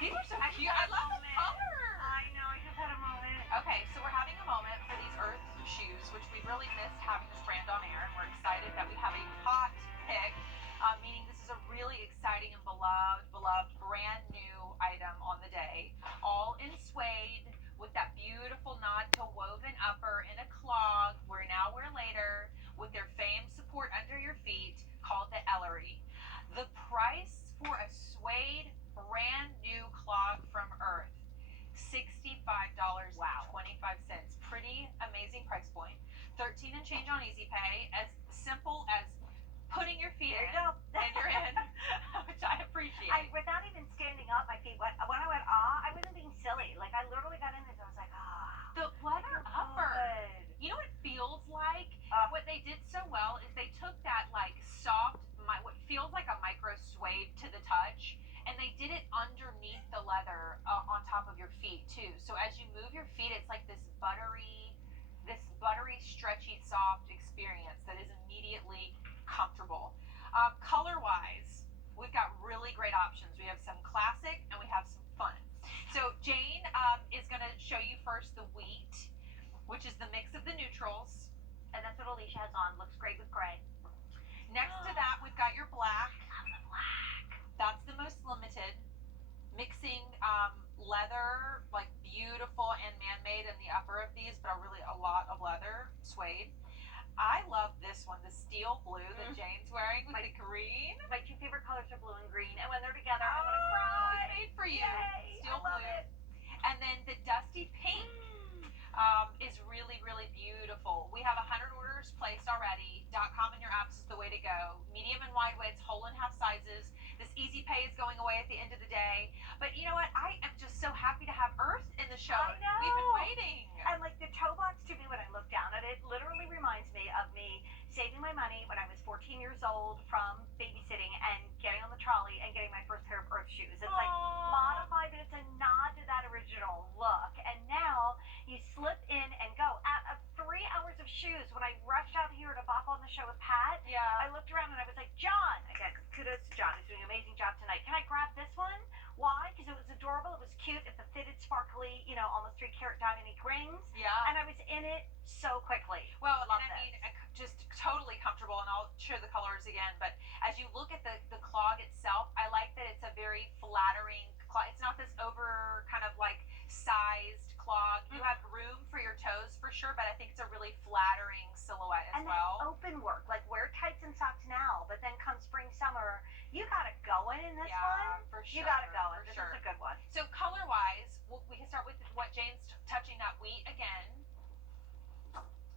These are so I cute. I love the colors. I know, I just had a moment. Okay, so we're having a moment for these Earth shoes, which we really missed having this brand on air, and we're excited that we have a hot pick, meaning this is a really exciting and beloved, brand new item on the day, all in suede with that beautiful nod to woven upper in a clog, wear now, wear later, with their famed support under your feet, called the Ellery. The price for a suede brand new clog from Earth, $65. Wow. 25 cents. Pretty amazing price point. 13 and change on Easy Pay. As simple as putting your feet There in. you go. And you're in, which I appreciate. Without even standing up, my feet went. When I went, I wasn't being silly. Like, I literally got in this, I was like, The leather upper. good. You know what it feels like? What they did so well is they took that like soft, what feels like a micro suede to the touch, and they did it underneath the leather on top of your feet too. So as you move your feet, it's like this buttery, stretchy, soft experience that is immediately comfortable. Color wise, we've got really great options. We have some classic and we have some fun. So Jane is going to show you first the wheat, which is the mix of the neutrals. And that's what Alicia has on. Looks great with gray. Next to that, we've got your black. I love the black. That's the most limited. Mixing leather, like beautiful and man-made in the upper of these, but really a lot of leather, suede. I love this one, the steel blue that Jane's wearing with the green. My two favorite colors are blue and green, and when they're together, I'm gonna cry. It's made for you. Yay, Steel I love blue. it. And then the dusty pink is really, really beautiful. We have 100 orders placed already. .com in your apps is the way to go. Medium and wide widths, whole and half sizes. This Easy Pay is going away at the end of the day. But you know what? I am just so happy to have Earth in the show. I know. We've been waiting. And like the toe box to me, when I look down at it, literally reminds me of me saving my money when I was 14 years old from babysitting and getting on the trolley and getting my first pair of Earth shoes. It's like modified, but it's a nod to that original look. And now you slip in and go. At 3 hours of shoes, when I rushed out here to bop on the show with Pat, I looked around and I was like, John, again, kudos to John, who's doing an amazing job tonight. Can I grab this one? Why? Because it was adorable, it was cute, it's a fitted, sparkly, almost 3-carat diamond rings. Yeah. And I was in it so quickly. Well, and I mean, just totally comfortable, and I'll show the colors again, but as you look at the clog itself, I like that it's a very flattering clog. It's not this over kind of like sized clog. You have room for your toes for sure, but I think it's a really flattering silhouette as well. And open work, like wear tights and socks now, but then come spring, summer, you got it going in this one. For sure. You got it going. For This sure. is a good one. So color wise, we can start with what Jane's touching, that wheat again.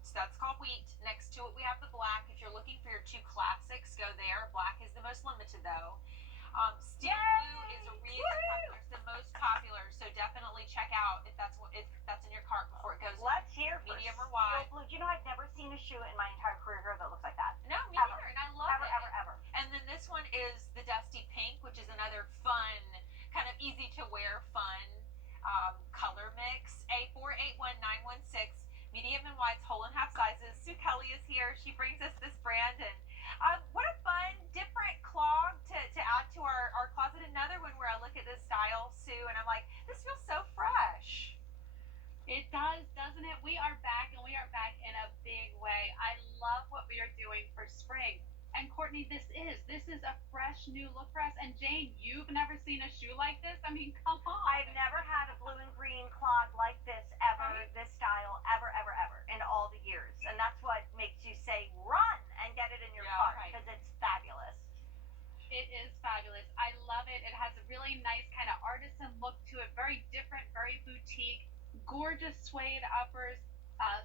So that's called wheat. Next to it, we have the black. If you're looking for your two classics, go there. Black is the most limited, though. Steel blue is a really popular. It's the most popular, so definitely check out if that's in your cart before it goes. Let's hear medium or steel wide. blue. You know, I've never seen a shoe in my entire career here that looks like that. No, me neither, and I love it. Ever. And then this one is the dusty pink, which is another fun, kind of easy to wear, fun color mix. A481916. Medium and wides, whole and half sizes. Sue Kelly is here. She brings us this brand, and what a fun, different clog to add to our closet. Another one where I look at this style, Sue, and I'm like, this feels so fresh. It does, doesn't it? We are back, and we are back in a big way. I love what we are doing for spring. And Courtney, this is a fresh new look for us. And Jane, you've never seen a shoe like this? I mean, come on. I've never had a blue and green clog like this ever, Right? this style, ever, in all the years. And that's what makes you say, run and get it in your cart, because it's fabulous. It is fabulous. I love it. It has a really nice kind of artisan look to it, very different, very boutique, gorgeous suede uppers.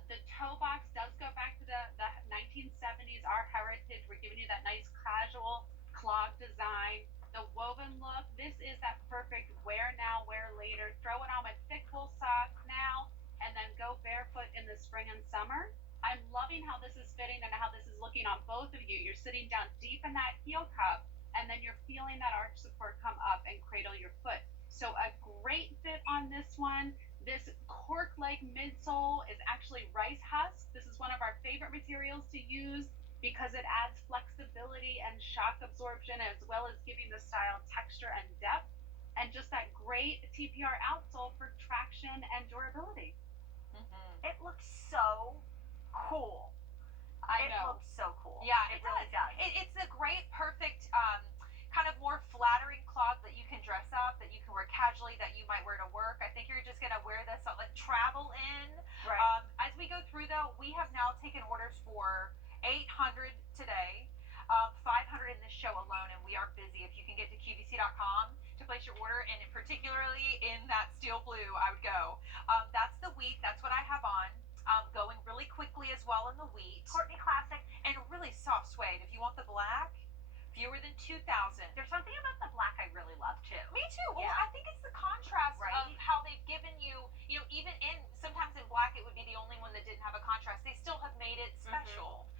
The toe box does go back to the 1970s, our heritage. We're giving you that nice casual clog design. The woven look, this is that perfect wear now, wear later. Throw it on with thick wool socks now, and then go barefoot in the spring and summer. I'm loving how this is fitting and how this is looking on both of you. You're sitting down deep in that heel cup, and then you're feeling that arch support come up and cradle your foot. So a great fit on this one. This cork leg midsole is actually rice husk. This is one of our favorite materials to use because it adds flexibility and shock absorption, as well as giving the style texture and depth. and just that great TPR outsole for traction and durability. It looks so cool. I It know. looks so cool. Yeah, it really does. It's a great, perfect, kind of more flattering clog that you can dress up, that you can wear casually, that you might wear to work. I think you're just gonna wear this like travel in. Right. As we go through though, we have now taken orders for 800 today, 500 in this show alone, and we are busy. If you can get to QVC.com to place your order, and particularly in that steel blue, I would go. That's the wheat. That's what I have on. Going really quickly as well in the wheat. Courtney Classic. And really soft suede. If you want the black, fewer than 2,000. There's something about the black I really love too. Me too. Well, Yeah. I think it's the contrast Right. of how they've given you, even in, sometimes in black it would be the only one that didn't have a contrast. They still have made it special.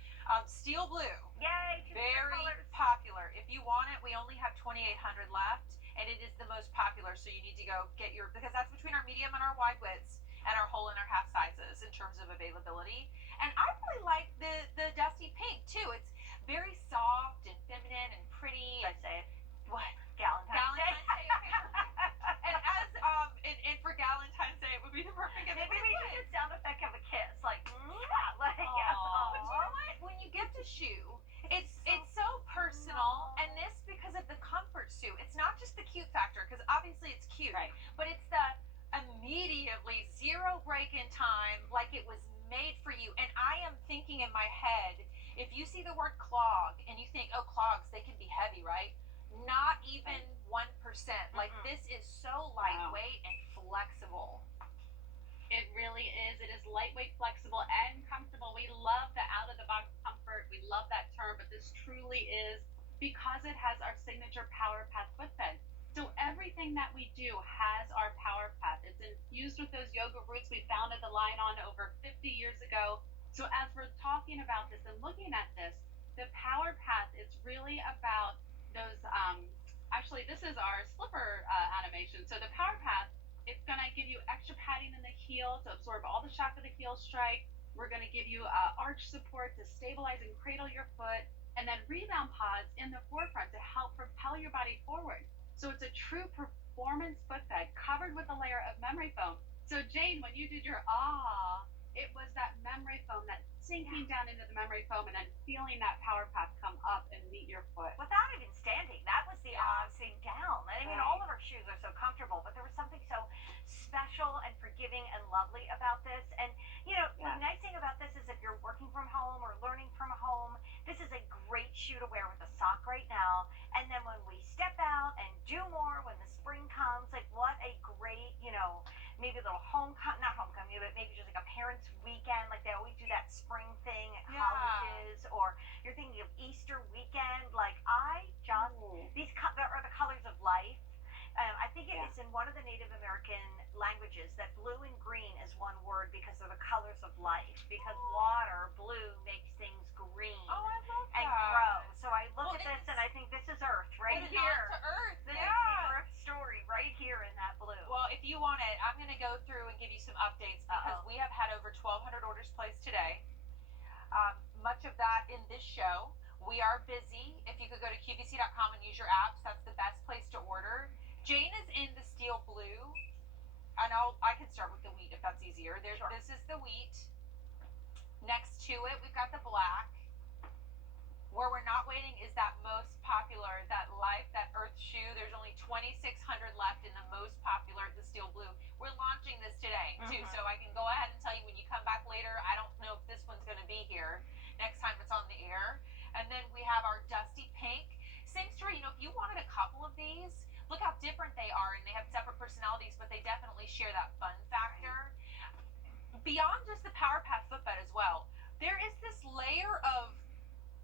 Steel blue, Yay! Two very colors. popular. If you want it, we only have 2,800 left, and it is the most popular, so you need to go get your, because that's between our medium and our wide widths, and our whole and our half sizes in terms of availability. And I really like the dusty pink too. It's very soft and feminine and pretty. Should I say it? What? Valentine's Day. Day. Okay, perfect. And as and for Valentine's Day, it would be the perfect gift. Maybe we should get sound effect of a kiss, like like. But you know what? When you gift a shoe, it's so personal, and this because of the comfort suit. It's not just the cute factor, because obviously it's cute, Right. but it's the immediately zero break in time, like it was made for you. And I am thinking in my head, if you see the word clog and you think, oh, clogs, they can be heavy, right? Not even 1%. Like this is so lightweight and flexible. It really is. It is lightweight, flexible, and comfortable. We love the out of the box comfort. We love that term, but this truly is because it has our signature Power Path footbed. So everything that we do has our Power Path. It's infused with those yoga roots we founded the line on over 50 years ago. So as we're talking about this and looking at this, the Power Path is really about those. Actually, this is our slipper animation. So the Power Path, it's going to give you extra padding in the heel to absorb all the shock of the heel strike. We're going to give you arch support to stabilize and cradle your foot, and then rebound pods in the forefront to help propel your body forward. So it's a true performance footbed covered with a layer of memory foam. So Jane, when you did your it was that memory foam, that sinking down into the memory foam, and then feeling that Power Path come up and meet your foot. Without even standing, that was the sitting down. I mean, all of our shoes are so comfortable, but there was something so special and forgiving and lovely about this. And the nice thing about this is if you're working from home or learning from home, this is a great shoe to wear with a sock right now. And then when we step out and do more, when the spring comes, like what a great, maybe a little not homecoming, but maybe just like a parents' weekend. Like they always do that spring thing at colleges, or you're thinking of Easter weekend. Like these are the colors of life. I think it is in one of the Native American languages that blue and green is one word because they're the colors of life. Because water, blue, makes things green Oh, I love and that. grow. So I look Well, at this and I think this is Earth right What a here. nod to Earth. The Yeah. Earth story right here in that blue. Well, if you want it, I'm going to go through and give you some updates because we have had over 1,200 orders placed today. Much of that in this show. We are busy. If you could go to QVC.com and use your apps, that's the best place to order. Jane is in the steel blue. I know I can start with the wheat if that's easier. Sure. This is the wheat. Next to it, we've got the black. Where we're not waiting is that most popular, that Life, that Earth shoe. There's only 2,600 left in the most popular, the steel blue. We're launching this today too, so I can go ahead and tell you when you come back later. I don't know if this one's going to be here next time it's on the air. And then we have our dusty pink. Same story. If you wanted a couple of these, look how different they are, and they have separate personalities, but they definitely share that fun factor. Beyond just the Power Path footbed as well, there is this layer of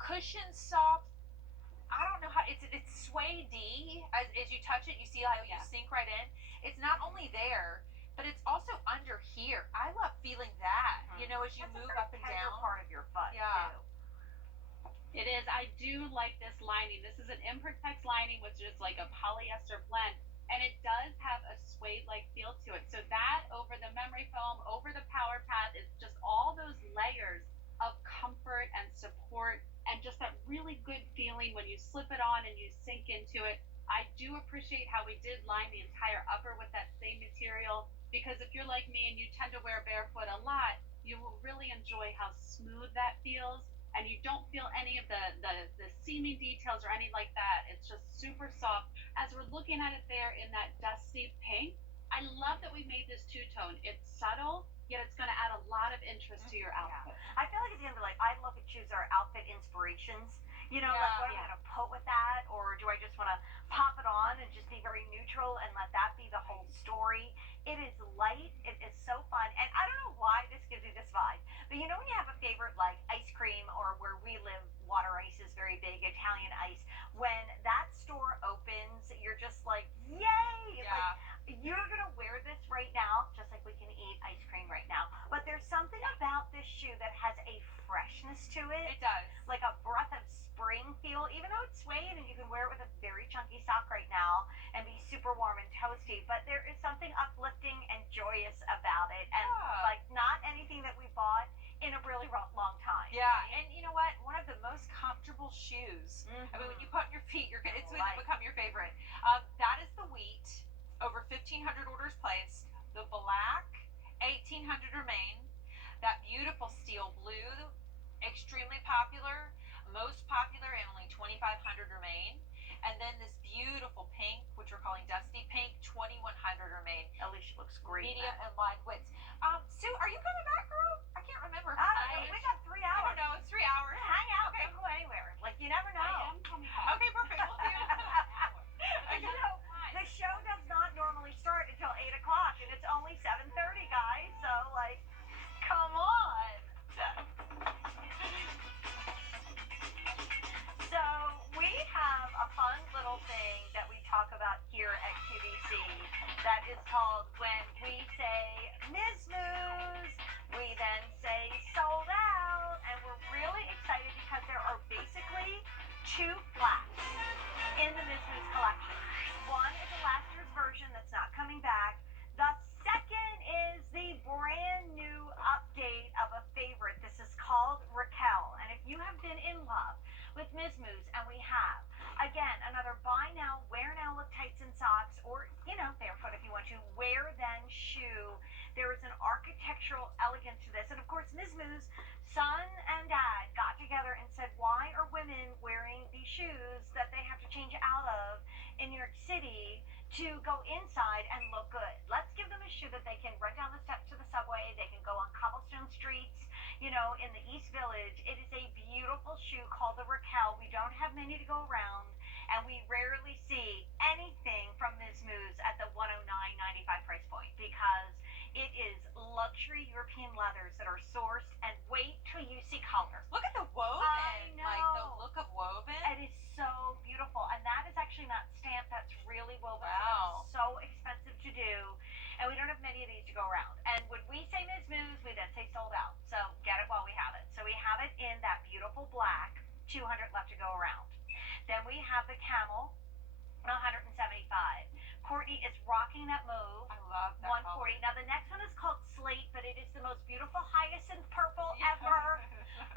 cushion soft. I don't know how it's suede. As you touch it, you see how you sink right in. It's not only there, but it's also under here. I love feeling that. As you That's move a very up and tender down. part of your foot Yeah. too. It is. I do like this lining. This is an Impertex lining, which is like a polyester blend, and it does have a suede-like feel to it. So that over the memory foam, over the Power Path, it's just all those layers of comfort and support, and just that really good feeling when you slip it on and you sink into it. I do appreciate how we did line the because if you're like me and you tend to wear barefoot a lot, you will really enjoy how smooth that feels, and you don't feel any of the seaming details or any like that. It's just super soft. As we're looking at it there in that dusty pink, I love that we made this two tone. It's subtle, yet it's going to add a lot of interest to your Yeah. outfit. I feel like it's gonna be like I love to choose our outfit inspirations. You know, Yeah. like what am I Yeah. gonna put with that, or do I just want to pop it on and just be very neutral and let that be the whole story? It is light. It is so fun, and I don't know why this gives me this vibe, but you know when you have a favorite like ice cream, or where we live, water ice is very big, Italian ice. When that store opens, you're just like, yay! Yeah. Like you're gonna wear this right now, just like we can eat ice cream right now. But there's something about this shoe that has a freshness to it, It does. like a breath of spring feel, even though it's suede and you can wear it with a very chunky sock right now and be super warm and toasty. But there is something uplifting and joyous about it, and Yeah. like not anything that we bought in a really long time. Yeah, and you know what? One of the most comfortable shoes. I mean, when you Mhm. put on your feet, it's going Right. to become your favorite. That is the wheat. Over 1,500 orders placed. The black, 1,800 remain. That beautiful steel blue, extremely popular. Most popular, and only 2,500 remain. And then this beautiful pink, which we're calling dusty pink, 2,100 remain. Alicia looks great. in Medium that. and wide widths. Sue, are you coming back, girl? I can't remember. I don't know. We got 3 I hours. don't know. It's 3 hours. Hang out. Okay. Don't go anywhere. Like you never know. I am coming back. Okay, perfect. We'll see you in an hour. You know, the show does not normally start until 8 o'clock, and it's only 7:30, guys. So like, come on. So we have a fun little thing that we talk about here at QVC that is called when we say Ms. Moose, we then say sold out, and we're really excited because there are basically two flats in the Ms. Moose collection. One is a last year's version that's not coming back. The second is the brand new update of a favorite. This is called Raquel. And if you have been in love with Ms. Moose, and we have, again, another buy now, wear now look tights and socks, or, you know, barefoot if you want to, wear then shoe. There is an architectural elegance to this. And of course, Ms. Moose, son and dad got together and said, why are women wearing these shoes that they have to change out of in New York City to go inside and look good? Let's give them a shoe that they can run down the steps to the subway, they can go on cobblestone streets, you know, in the East Village. It is a beautiful shoe called the Raquel. We don't have many to go around, and we rarely see anything from Ms. Moose at the $109.95 price point, because it is luxury European leathers that are sourced, and wait till you see color. Look at the woven. I Like the know. look of woven. It is so beautiful, and that is actually not stamped. That's really woven. Wow. It's so expensive to do, and we don't have many of these to go around. And when we say Ms. Moose, we then say sold out. So get it while we have it. So we have it in that beautiful black, 200 left to go around. Then we have the camel, 175. Courtney is rocking that mauve. I love that. 140. Now the next one is called Slate, but it is the most beautiful hyacinth purple ever.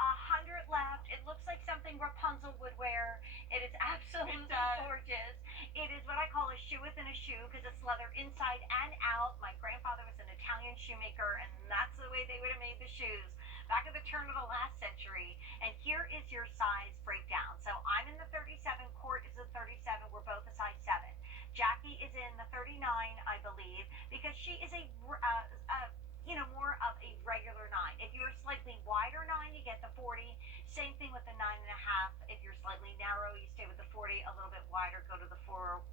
100 left. It looks like something Rapunzel would wear. It is absolutely gorgeous. It is what I call a shoe within a shoe, because it's leather inside and out. My grandfather was an Italian shoemaker, and that's the way they would have made the shoes back at the turn of the last century. And here is your size breakdown. So I'm in the 37. Court is a 37. We're both a size 7. Jackie is in the 39, I believe, because she is more of a regular 9. If you're a slightly wider 9, you get the 40. Same thing with the 9.5. If you're slightly narrow, you stay with the 40. A little bit wider, go to the 41.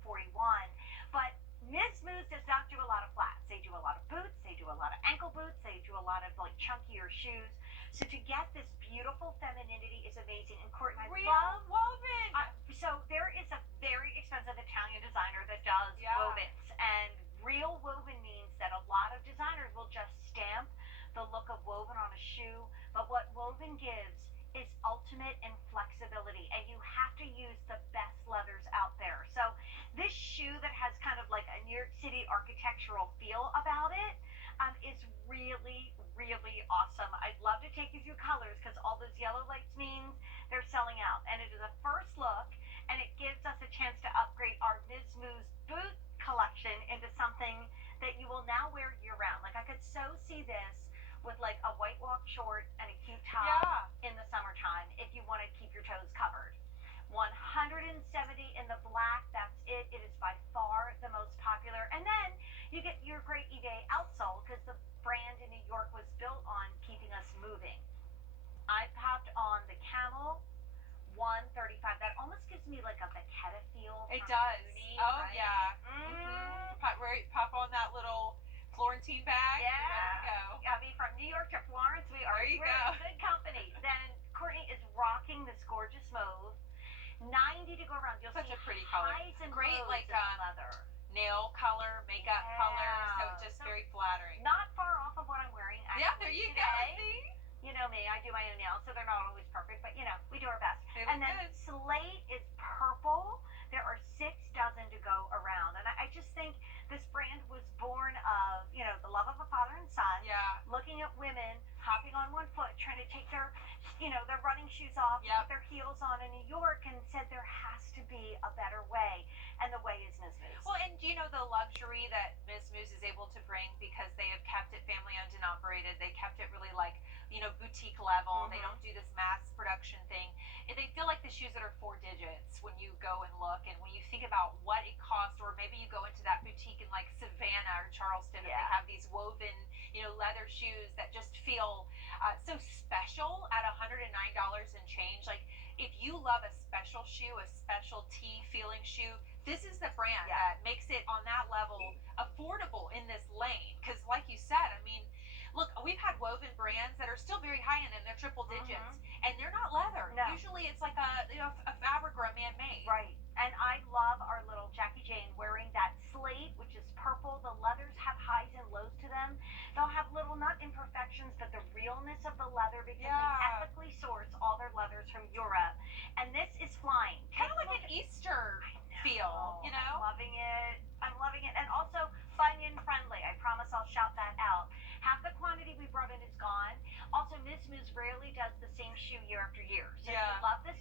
But Ms. Moose does not do a lot of flats. They do a lot of boots. They do a lot of ankle boots. They do a lot of like chunkier shoes. So to get this beautiful femininity is amazing. And Court and I Real love. woven. So there is a very expensive Italian designer that does wovens, and real woven means that a lot of designers will just stamp the look of woven on a shoe, but what woven gives is ultimate in flexibility, and you have to use the best leathers out there. So this shoe that has kind of like a New York City architectural feel about it is really, really awesome. I'd love to take you through colors, because all those yellow lights means they're selling out, and it is a first look, and it gives us a chance to upgrade our Ms. Moose boot collection into something that you will now wear year so see this with like a white walk short and a cute top Yeah. in the summertime if you want to keep your toes covered. 170 in the black, that's it. It is by far the most popular. And then you get your great eBay outsole because the brand in New York was built on keeping us moving. I popped on the Camel 135. That almost gives me like a Vachetta feel. It from does. Mooney, Oh right? yeah. Mm. Pop on that little Florentine bag. Yeah. Ready to go. I mean, from New York to Florence, we're you in go. good company. Then Courtney is rocking this gorgeous mauve. 90 to go around. You'll Such see a pretty color. highs and Great, lows like, in the leather. Nail color, makeup color, so Yeah. just So- very flattering. Not far off of what I'm wearing. Yeah, actually there you today. go. See? You know me, I do my own nails, so they're not always perfect, but you know, we do our best. They And look then good. Slate is purple. There are 6 dozen to go around. And I just think this brand was born of, you know, the love of a father and son, Yeah. looking at women hopping on one foot, trying to take their, you know, their running shoes off, Yep. put their heels on in New York, and said there has to be a better way. And the way is Ms. Moose. Well, and do you know the luxury that Ms. Moose is able to bring because they have kept it family owned and operated. They kept it really like, you know, boutique level. They Mhm. don't do this mass production thing. And they feel like the shoes that are 4 digits when you go and look. And when you think about what it costs, or maybe you go into that boutique in like Savannah or Charleston, and Yeah. they have these woven, you know, leather shoes that just feel so special at $109 and change. Like, if you love a special shoe, a specialty feeling shoe, this is the brand Yeah. that makes it on that level affordable in this lane. Because, like you said, I mean, look, we've had woven brands that are still very high end and they're triple digits, and they're not leather. No. Usually, it's like a fabric or a man made. Right. And I love our little Jackie Jane wearing that slate, which is purple. The leathers have highs and lows to them. They'll have little nut imperfections, but the realness of the leather because Yeah. they ethically source all their leathers from Europe. And this is flying. Kind of Take a like look an Easter at- feel, you I'm know? loving it. I'm loving it. And also bunion friendly. I promise I'll shout that out. Half the quantity we brought in is gone. Also, Ms. Moose rarely does the same shoe year after year. So if Yeah. you love the